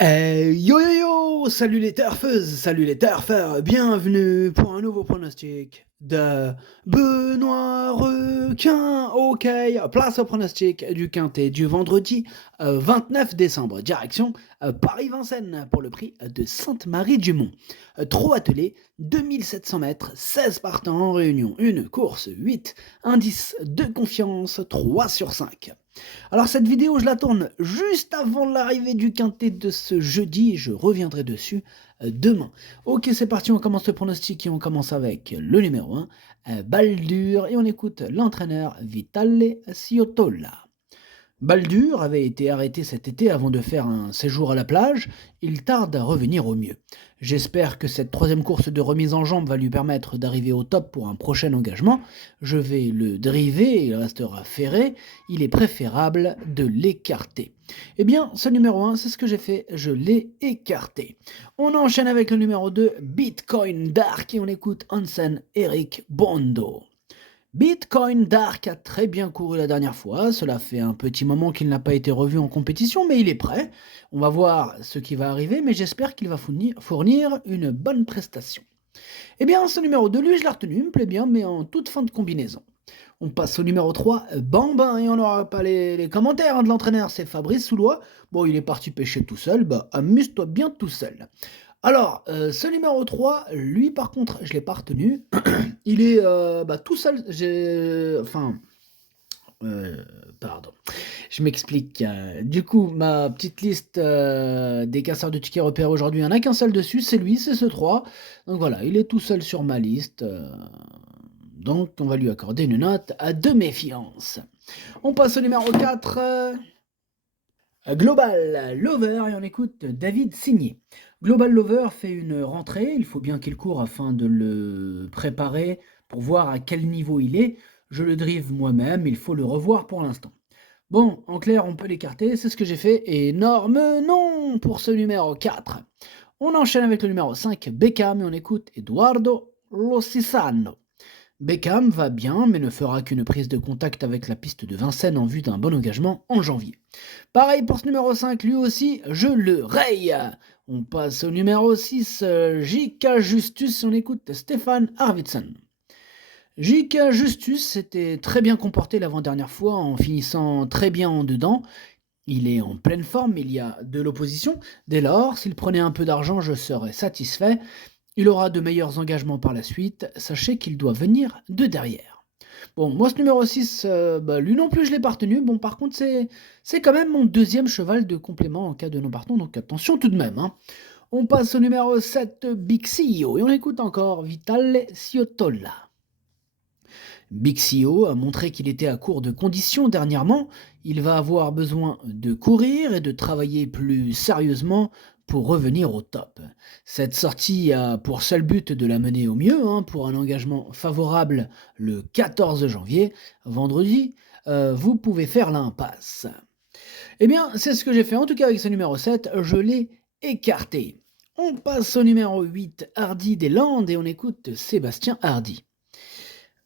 Yo yo yo! Salut les turfeuses, salut les turfeurs, bienvenue pour un nouveau pronostic de Benoît Requin. Ok, place au pronostic du quintet du vendredi 29 décembre. Direction Paris-Vincennes pour le prix de Sainte-Marie-du-Mont. Trop attelé, 2700 mètres, 16 partants en réunion. Une course 8, indice de confiance 3 sur 5. Alors cette vidéo, je la tourne juste avant l'arrivée du quintet de ce jeudi, je reviendrai dessus demain. Ok, c'est parti, on commence le pronostic et on commence avec le numéro 1, Baldur, et on écoute l'entraîneur Vitale Ciotola. Baldur avait été arrêté cet été avant de faire un séjour à la plage, il tarde à revenir au mieux. J'espère que cette troisième course de remise en jambe va lui permettre d'arriver au top pour un prochain engagement. Je vais le driver, il restera ferré, il est préférable de l'écarter. Eh bien, ce numéro 1, c'est ce que j'ai fait, je l'ai écarté. On enchaîne avec le numéro 2, Bitcoin Dark, et on écoute Hansen Eric Bondo. Bitcoin Dark a très bien couru la dernière fois, cela fait un petit moment qu'il n'a pas été revu en compétition, mais il est prêt. On va voir ce qui va arriver, mais j'espère qu'il va fournir une bonne prestation. Eh bien, ce numéro 2, lui, je l'ai retenu, il me plaît bien, mais en toute fin de combinaison. On passe au numéro 3, Bambin, et on n'aura pas les commentaires de l'entraîneur, c'est Fabrice Soulois. Bon, il est parti pêcher tout seul, bah amuse-toi bien tout seul. Alors, ce numéro 3, lui par contre, je l'ai pas retenu. Il est tout seul. Pardon. Je m'explique. Du coup, ma petite liste des casseurs de tickets repérés aujourd'hui, il n'y en a qu'un seul dessus, c'est lui, c'est ce 3. Donc voilà, il est tout seul sur ma liste. Donc on va lui accorder une note de méfiance. On passe au numéro 4. Global Lover, et on écoute David Signé. Global Lover fait une rentrée, il faut bien qu'il court afin de le préparer pour voir à quel niveau il est. Je le drive moi-même, il faut le revoir pour l'instant. Bon, en clair, on peut l'écarter, c'est ce que j'ai fait. Énorme non pour ce numéro 4. On enchaîne avec le numéro 5, Beckham, et on écoute Eduardo Lossisano. Beckham va bien, mais ne fera qu'une prise de contact avec la piste de Vincennes en vue d'un bon engagement en janvier. Pareil pour ce numéro 5, lui aussi, je le raye. On passe au numéro 6, J.K. Justus, on écoute Stéphane Arvidsson. J.K. Justus s'était très bien comporté l'avant-dernière fois en finissant très bien en dedans. Il est en pleine forme, il y a de l'opposition. Dès lors, s'il prenait un peu d'argent, je serais satisfait. Il aura de meilleurs engagements par la suite, sachez qu'il doit venir de derrière. Bon, moi ce numéro 6, lui non plus je l'ai pas retenu. Bon, par contre, c'est quand même mon deuxième cheval de complément en cas de non-partant, donc attention tout de même. Hein. On passe au numéro 7, Big CEO, et on écoute encore Vitale Ciotola. Big CEO a montré qu'il était à court de conditions dernièrement. Il va avoir besoin de courir et de travailler plus sérieusement pour revenir au top. Cette sortie a pour seul but de la mener au mieux, pour un engagement favorable le 14 janvier, vendredi. Vous pouvez faire l'impasse. Eh bien, c'est ce que j'ai fait en tout cas avec ce numéro 7, je l'ai écarté. On passe au numéro 8, Hardy des Landes, et on écoute Sébastien Hardy.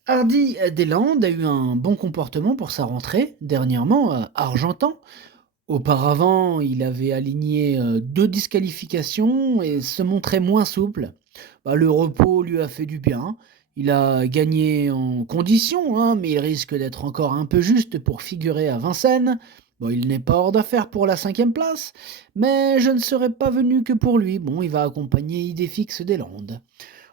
Hardy des Landes a eu un bon comportement pour sa rentrée, dernièrement à Argentan. Auparavant, il avait aligné 2 disqualifications et se montrait moins souple. Le repos lui a fait du bien. Il a gagné en condition, mais il risque d'être encore un peu juste pour figurer à Vincennes. Bon, il n'est pas hors d'affaire pour la 5e place, mais je ne serais pas venu que pour lui. Bon, il va accompagner Idéfix des Landes.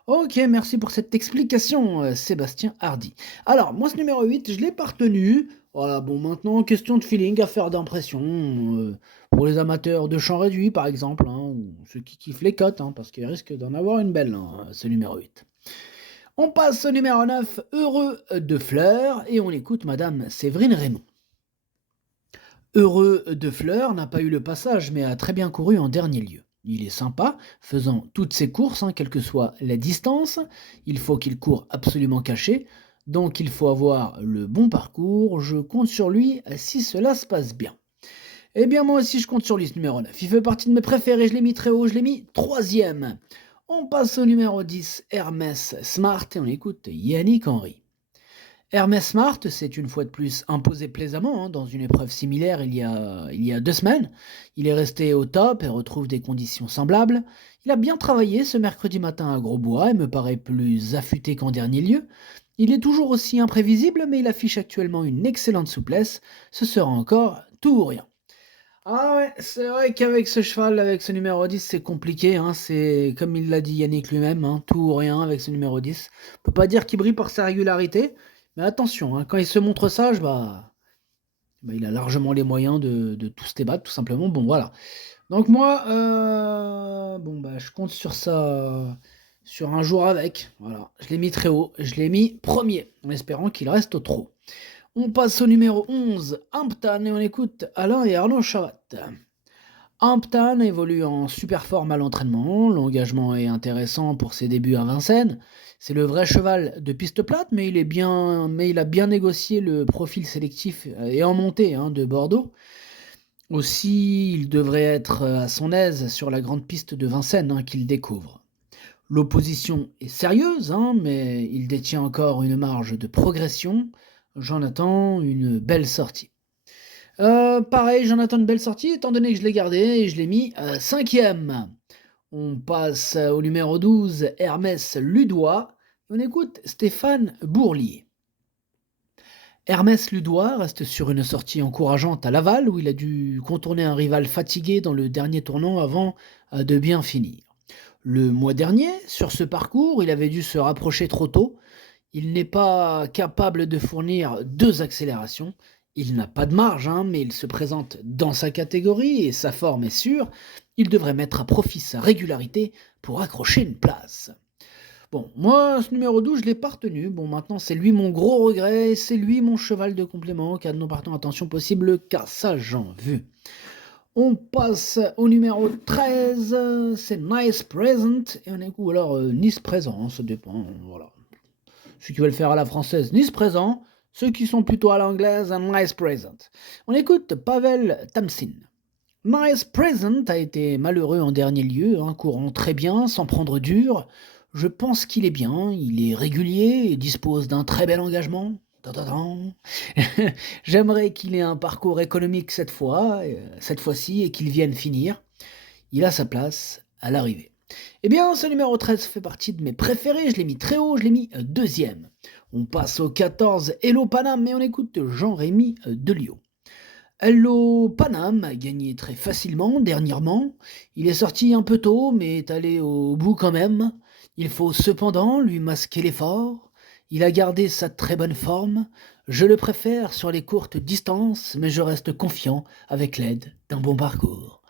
Ok, merci pour cette explication, Sébastien Hardy. Alors, moi, ce numéro 8, je l'ai pas retenu. Voilà, bon, maintenant, question de feeling, affaire d'impression. Pour les amateurs de champ réduit, par exemple, ou ceux qui kiffent les cotes, parce qu'il risque d'en avoir une belle, ce numéro 8. On passe au numéro 9, Heureux de Fleurs, et on écoute Madame Séverine Raymond. Heureux de Fleurs n'a pas eu le passage, mais a très bien couru en dernier lieu. Il est sympa, faisant toutes ses courses, quelle que soit la distance. Il faut qu'il court absolument caché, donc il faut avoir le bon parcours. Je compte sur lui si cela se passe bien. Eh bien, moi aussi, je compte sur lui, ce numéro 9. Il fait partie de mes préférés, je l'ai mis très haut, je l'ai mis 3e. On passe au numéro 10, Hermès Smart, et on écoute Yannick Henry. Hermès Smart s'est une fois de plus imposé plaisamment dans une épreuve similaire il y a 2 semaines. Il est resté au top et retrouve des conditions semblables. Il a bien travaillé ce mercredi matin à Grosbois et me paraît plus affûté qu'en dernier lieu. Il est toujours aussi imprévisible, mais il affiche actuellement une excellente souplesse. Ce sera encore tout ou rien. Ah ouais, c'est vrai qu'avec ce cheval, avec ce numéro 10, c'est compliqué, c'est comme il l'a dit Yannick lui-même, tout ou rien avec ce numéro 10. On peut pas dire qu'il brille par sa régularité, mais attention, quand il se montre sage, il a largement les moyens de tout se débattre, tout simplement. Bon, voilà. Donc moi, je compte sur ça, sur un jour avec. Voilà, je l'ai mis très haut, je l'ai mis premier, en espérant qu'il reste au trot. On passe au numéro 11, Hampton, et on écoute Alain et Arnaud Chavat. Hampton évolue en super forme à l'entraînement, l'engagement est intéressant pour ses débuts à Vincennes. C'est le vrai cheval de piste plate, mais il a bien négocié le profil sélectif et en montée de Bordeaux. Aussi, il devrait être à son aise sur la grande piste de Vincennes qu'il découvre. L'opposition est sérieuse, mais il détient encore une marge de progression. J'en attends une belle sortie. Pareil, j'en attends une belle sortie, étant donné que je l'ai gardé et je l'ai mis cinquième. On passe au numéro 12, Hermès Ludois. On écoute Stéphane Bourlier. Hermès Ludois reste sur une sortie encourageante à Laval, où il a dû contourner un rival fatigué dans le dernier tournant avant de bien finir. Le mois dernier, sur ce parcours, il avait dû se rapprocher trop tôt. Il n'est pas capable de fournir 2 accélérations. Il n'a pas de marge, mais il se présente dans sa catégorie et sa forme est sûre. Il devrait mettre à profit sa régularité pour accrocher une place. Bon, moi, ce numéro 12, je l'ai pas retenu. Bon, maintenant, c'est lui mon gros regret, c'est lui mon cheval de complément, car non partant, attention, possible cassage en vue. On passe au numéro 13, c'est Nice Present, et on écoute alors Nice Présent, ça dépend, voilà. Ceux qui veulent faire à la française, Nice Présent, ceux qui sont plutôt à l'anglaise, Nice Present. On écoute Pavel Tamsin. Nice Present a été malheureux en dernier lieu, courant très bien, sans prendre dur. Je pense qu'il est bien, il est régulier et dispose d'un très bel engagement. J'aimerais qu'il ait un parcours économique cette fois-ci, et qu'il vienne finir. Il a sa place à l'arrivée. Eh bien, ce numéro 13 fait partie de mes préférés, je l'ai mis très haut, je l'ai mis deuxième. On passe au 14, Hello Panam, et on écoute Jean-Rémy Delio. Hello Panam a gagné très facilement dernièrement. Il est sorti un peu tôt, mais est allé au bout quand même. Il faut cependant lui masquer l'effort. Il a gardé sa très bonne forme. Je le préfère sur les courtes distances, mais je reste confiant avec l'aide d'un bon parcours.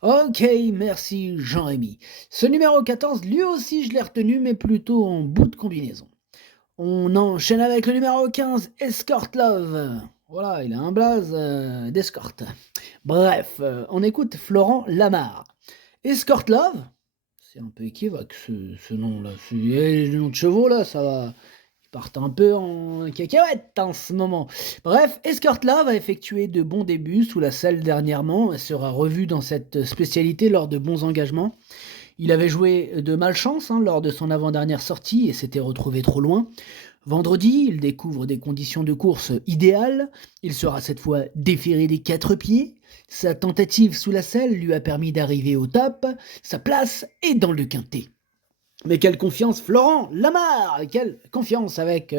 Ok, merci Jean-Rémy. Ce numéro 14, lui aussi je l'ai retenu, mais plutôt en bout de combinaison. On enchaîne avec le numéro 15, Escort Love. Voilà, il a un blaze d'escorte. Bref, on écoute Florent Lamarre. Escort Love, c'est un peu équivoque ce nom-là. Les noms de chevaux, là, ça va. Ils partent un peu en cacahuète en ce moment. Bref, Escort Love a effectué de bons débuts sous la selle dernièrement et sera revu dans cette spécialité lors de bons engagements. Il avait joué de malchance lors de son avant-dernière sortie et s'était retrouvé trop loin. Vendredi, il découvre des conditions de course idéales. Il sera cette fois déféré des 4 pieds. Sa tentative sous la selle lui a permis d'arriver au top. Sa place est dans le quintet. Mais quelle confiance, Florent Lamarre! Quelle confiance avec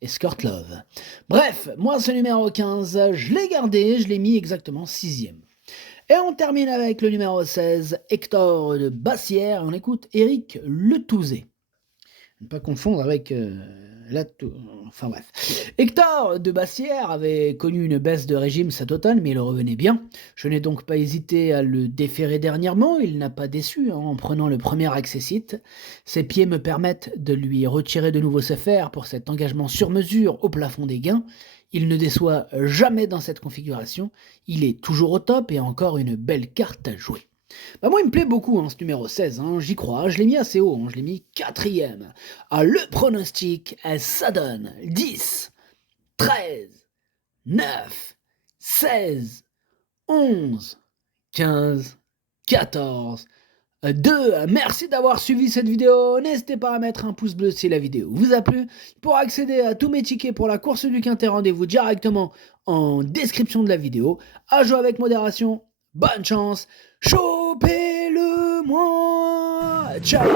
Escort Love. Bref, moi ce numéro 15, je l'ai gardé, je l'ai mis exactement 6ème. Et on termine avec le numéro 16, Hector de Bassière. On écoute Éric Letouzé. Ne pas confondre avec enfin bref. Hector de Bassière avait connu une baisse de régime cet automne, mais il revenait bien. Je n'ai donc pas hésité à le déférer dernièrement. Il n'a pas déçu en prenant le premier accessite. Ses pieds me permettent de lui retirer de nouveau ses fers pour cet engagement sur mesure au plafond des gains. Il ne déçoit jamais dans cette configuration. Il est toujours au top et a encore une belle carte à jouer. Moi, il me plaît beaucoup ce numéro 16, j'y crois, je l'ai mis assez haut, je l'ai mis 4ème. Le pronostic, ça donne 10, 13, 9, 16, 11, 15, 14, 2. Merci d'avoir suivi cette vidéo. N'hésitez pas à mettre un pouce bleu si la vidéo vous a plu. Pour accéder à tous mes tickets pour la course du Quintet, rendez-vous directement en description de la vidéo. À jouer avec modération. Bonne chance. Chopez-le moi. Ciao.